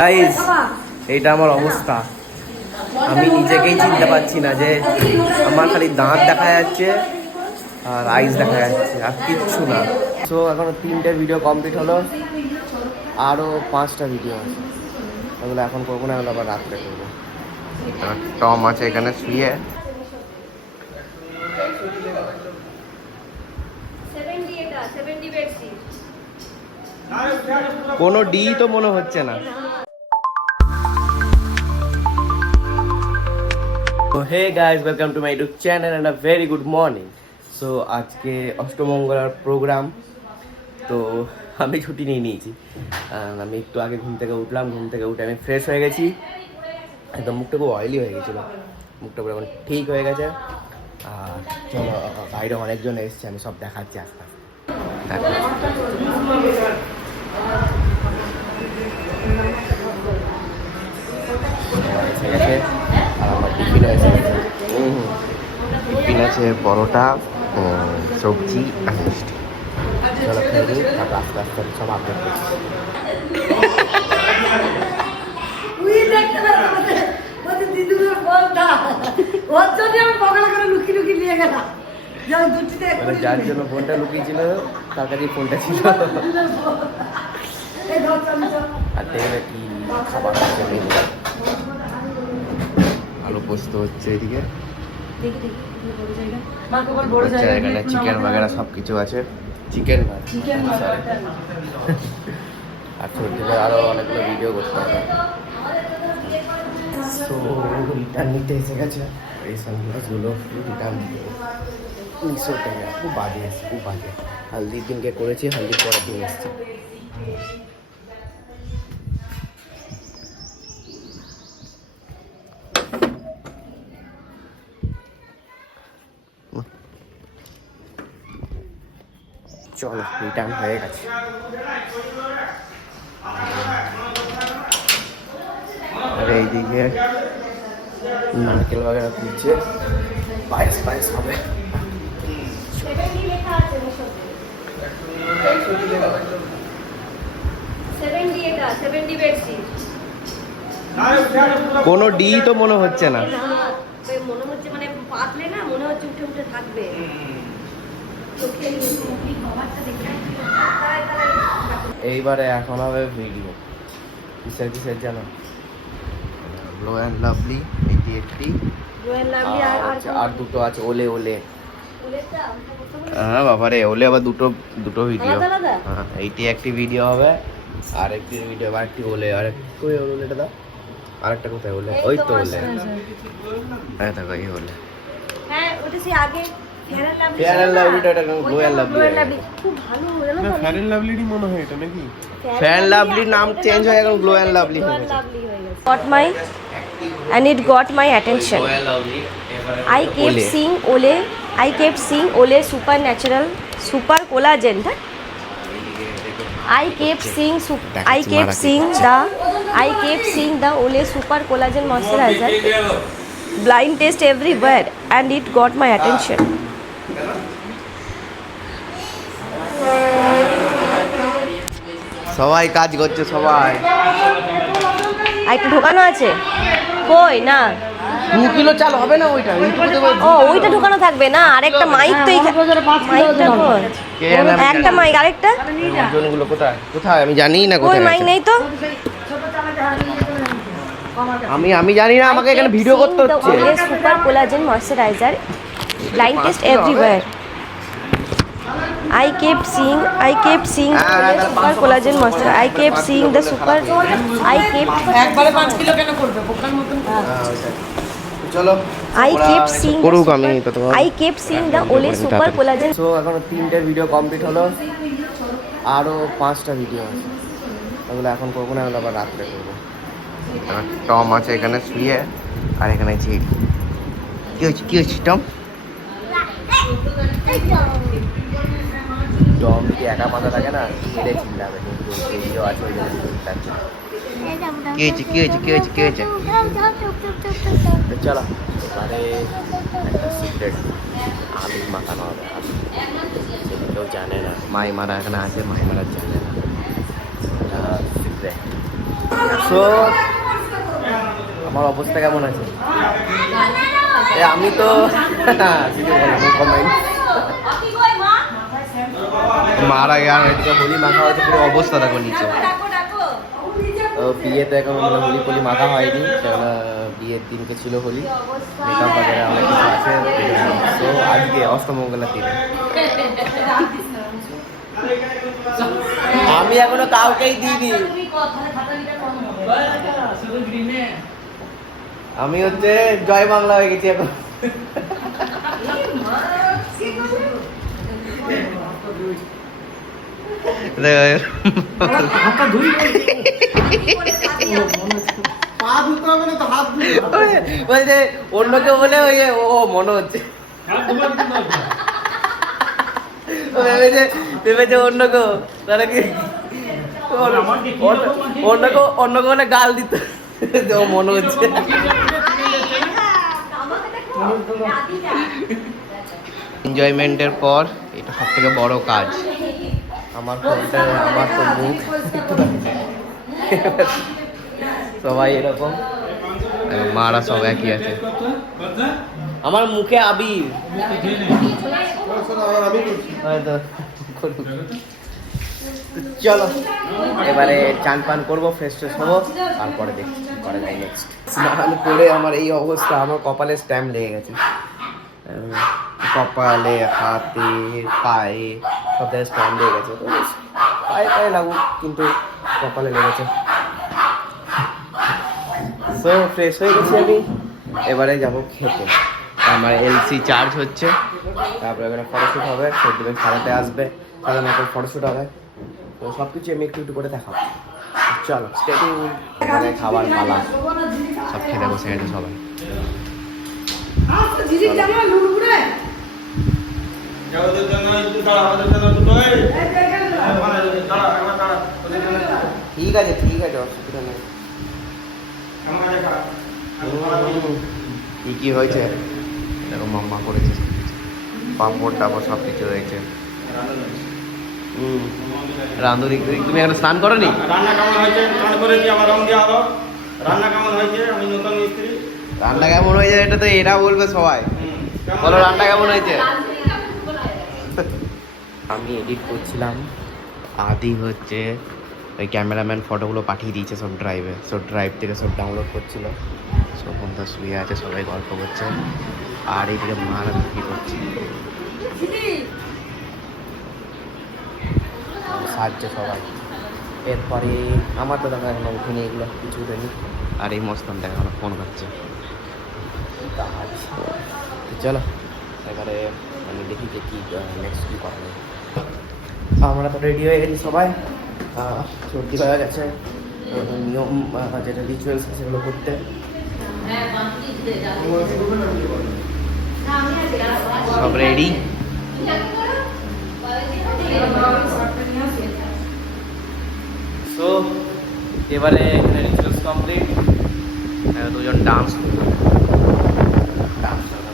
Guys এইটা আমার অবস্থা, আমি নিজেকেই চিনতে পারছি না যে আমার খালি দাঁত দেখা যাচ্ছে আর আইস দেখা যাচ্ছে আর কিচ্ছু না। সো এখন 3টে ভিডিও কমপ্লিট হলো, আরও 5টা ভিডিও আছে, ওগুলো এখন করবো না, ওগুলো আবার রাত্রে করবো। টম আছে এখানে শুয়ে, কোনো ডি তো মনে হচ্ছে না। তো hey guys, welcome to my YouTube channel and a very good morning. So আজকে অষ্টমঙ্গলার প্রোগ্রাম, তো আমি ছুটি নিয়ে নিয়েছি। আমি একটু আগে ঘুম থেকে উঠলাম, ঘুম থেকে উঠে আমি ফ্রেশ হয়ে গেছি, একদম মুখটা খুব অয়েলি হয়ে গেছিলো, মুখটা পুরো এখন ঠিক হয়ে গেছে। আর চলো, বাইরে অনেকজন এসছে, আমি সব দেখাচ্ছি আস্তে আস্তে। এসে গেছে আর আমার টিফিন এসে গেছে। টিফিন আছে পরোটা, সবজি আর মিষ্টি। চলো খেয়ে দিই, তারপর আস্তে আস্তে সব আপডেট করছি। যার জন্য ফোনটা লুকিয়েছিল তার কাছে ফোনটা ছিল। আর দেখবে কি খাবার হচ্ছে, আলু পোস্ত হচ্ছে এদিকে, এখানে চিকেন বাগেরা সব কিছু আছে, চিকেন আর ছোটদের আরো অনেকগুলো ভিডিও করতে হবে। তো রিটার্ন নিতে এসে গেছে, এই সানগ্লাসগুলো রিটার্ন দিতে মিশো থেকে। খুব বাজে এসছে, খুব বাজে। হালদির দিনকে করেছি, হালদির পরের দিন এসছে। চলো, রিটার্ন হয়ে গেছে। আর এইদিকে নারকেল বাগেরা দিচ্ছে, পায়েস পায়েস হবে। কোনো ডি তো মনে হচ্ছে না, মনে হচ্ছে মানে পাতলে না, মনে হচ্ছে উঠে উঠে থাকবে। এইবারে এখন হবে ভিডিও কিসের কিসের জানো? গ্লো অ্যান্ড লাভলি, এটি একটি, আর দুটো আছে ওলে ওলে। হ্যাঁ বাবারে, ওলে আবার দুটো দুটো ভিডিও। হ্যাঁ, এইটি একটি ভিডিও হবে, আর একটি ভিডিও আবার একটি ওলে। আর কই ওলেটা দাও, আরেকটা কোথায় ওলে? ওই তো ওলে, হ্যাঁ দেখো এই ওলে। হ্যাঁ ওটা সেই আগে ফেয়ার অ্যান্ড লাভলিটা, এটা গ্লো অ্যান্ড লাভলি। খুব ভালো হলো না, ফেয়ার অ্যান্ড লাভলিরই মনে হয় এটা নাকি? ফেয়ার অ্যান্ড লাভলির নাম চেঞ্জ হয়ে এখন গ্লো অ্যান্ড লাভলি হয়ে গেছে। got my and it got my attention. I kept seeing Ole, I kept seeing Ole supernatural super collagen. I kept seeing the Ole super collagen moisturizer. Blind test everywhere and it got my attention. সবাই কাজ করছে, সবাই। আইটা ঢোকানো আছে কই না? 2 kilo চাল হবে না ওইটা? ও ওইটা ঢোকানো থাকবে না, আরেকটা মাইক তো মাইকটা কই? একটা মাইক, আরেকটা ওজনগুলো কোথায় কোথায় আমি জানি না কই, কোথায়। মাইক নেই তো। আমি জানি না, আমাকে এখানে ভিডিও করতে হচ্ছে। Super collagen moisturiser, blind test everywhere. I kept seeing super collagen moisturizer. I kept seeing the super. একবারে 5 কিলো কেন করবে বোকার মতন? চলো I kept seeing করুক, আমি তো তোমার I kept seeing the Ole super collagen. So এখন 3টে ভিডিও কমপ্লিট হলো, আরও 5টা ভিডিও আছে, ওগুলো এখন করবো না, ওগুলো আবার রাত্রে করবো। টম আছে এখানে শুয়ে, আর এখানে ঝিল। কি হচ্ছে টম? টম যদি একা মাথা থাকে না, ছেড়ে চিল্লাবে, কিন্তু ভিডিও আছে ওই জন্য চিল্লাচ্ছে। কি হয়েছে? চলো, এবারে একটা সিক্রেট আলু মাখানো হবে। আলু কেউ জানে না, মাইমারা এখানে আছে, মাইমারা জানে না, এটা সিক্রেট। সো আমার অবস্থা কেমন আছে? আমি তো মারা গেল, এদিকে হোলি মাখা হয়েছে, পুরো অবস্থা দেখো নিচে। বিয়েতে এখন মানে হোলি ফোলি মাখা হয়নি, কেননা বিয়ের দিনকে ছিল হোলি, মেকআপ বাগেরা অনেক কিছু আছে। তো আজকে অষ্টমঙ্গলার দিনে আমি এখনো কাউকেই দিইনি। আমি হচ্ছে জয় বাংলা হয়ে গেছি এখন। বলছে অন্য কেউ বলে ওই ও মনে হচ্ছে ভেবেছে অন্য কেউ, তাহলে কি অন্য কেউ বলে গাল দিত, ও মনে হচ্ছে। এনজয়মেন্টের পর এটা সব থেকে বড় কাজ। আমার ফোনটা, আমার তো মুখ সবাই এরকম, মারা সব একই আছে। আমার মুখে আবির হয়তো। চলো এবারে চান পান করবো, ফ্রেশ ট্রেশ হবো, তারপরে দেখছি কি করা যায় নেক্সট। স্নান করে আমার এই অবস্থা, আমার কপালে স্ট্যাম্প লেগে গেছে, কপালে, হাতে, পায়ে সব জায়গায় স্ট্যাম্প লেগে গেছে। পায়ে পায়ে লাগুক, কিন্তু কপালে লেগেছে। সো ফ্রেশ হয়ে গেছি আমি, এবারে যাবো খেতে। আমার এলসি চার্জ হচ্ছে, তারপরে এখানে ফটোশ্যুট হবে, সর্দিবেন সারাতে আসবে, সারাতে একটা ফটোশ্যুট হবে। তো সব কিছু আমি একটু একটু করে দেখাবো। চলো স্টেটিং, এখানে খাবার পালা, সব খেতে বসে গেছে সবাই। ঠিক আছে ঠিক আছে, অসুবিধা নেই। কি কি হয়েছে দেখো, মাম্মা করেছে, পাঁপড় টাপড় সব কিছু রয়েছে। রান্ধুনি, তুমি এখন স্নান করো নি? রান্না কেমন হয়েছে? স্নান করেছি, আমার রং দেওয়া হলো। রান্না কেমন হয়েছে? আমি নতুন মিস্ত্রি। রান্না কেমন হয়েছে এটা তো এরা বলবে সবাই। বলো রান্না কেমন হয়েছে? আমি এডিট করছিলাম, আদি হচ্ছে ওই ক্যামেরাম্যান ফটোগুলো পাঠিয়ে দিয়েছে সব ড্রাইভে, সব ড্রাইভ থেকে সব ডাউনলোড করছিল। সব বন্ধু শুয়ে আছে, সবাই গল্প করছে, আর এইদিকে মারা বিক্রি করছে, সাহায্য সবাই। এরপরে আমার তো দেখা এখনো উঠিনি, এগুলো কিছু উঠেনি। আর এই মস্তান দেখা এখনো ফোন করছে। চলো এবারে আমি দেখি যে কি নেক্সট কী করা যায়। আমরা তো রেডি হয়ে গেছি সবাই, সর্দি হয়ে গেছে, নিয়ম যেটা রিচুয়ালস সেগুলো করতে। সব রেডি, তো এবারে এখানে রিচুয়ালস কমপ্লিট। দুজন ডান্স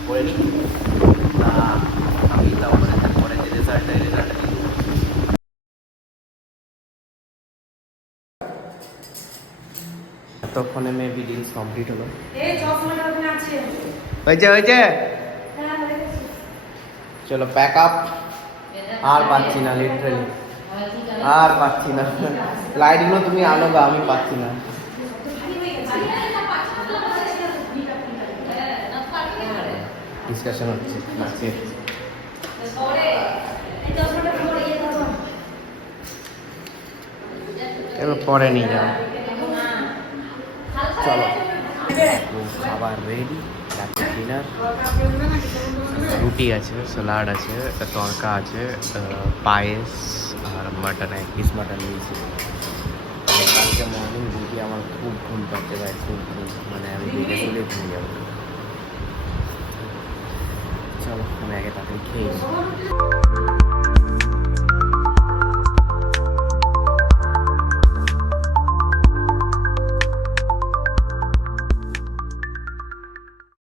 করে নিই, আমি তারপরে যে রেজাল্টটা এতক্ষণে মেবি রিলস কমপ্লিট হলো। হয়েছে হয়েছে, চলো প্যাক আপ। আর পাচ্ছি না, লিটারালি আর পাচ্ছি না। লাইটগুলো তুমি আনো গা, আমি পাচ্ছি না। ডিসকাশন হচ্ছে নাচে, এবার পরে নিয়ে যাও। চলো খাবার রেডি, রাতের ডিনার। রুটি আছে, স্যালাড আছে, তরকা আছে, পায়েস আর মাটন, এক পিস মাটন নিয়েছি। কালকে মর্নিং রুটি আমার খুব ঘুম পাচ্ছে ভাই, খুব ঘুম, মানে আমি বেড়ে চলে ঘুমিয়ে যাবো। চলো আমি আগে তাড়াতাড়ি খেয়ে নিই।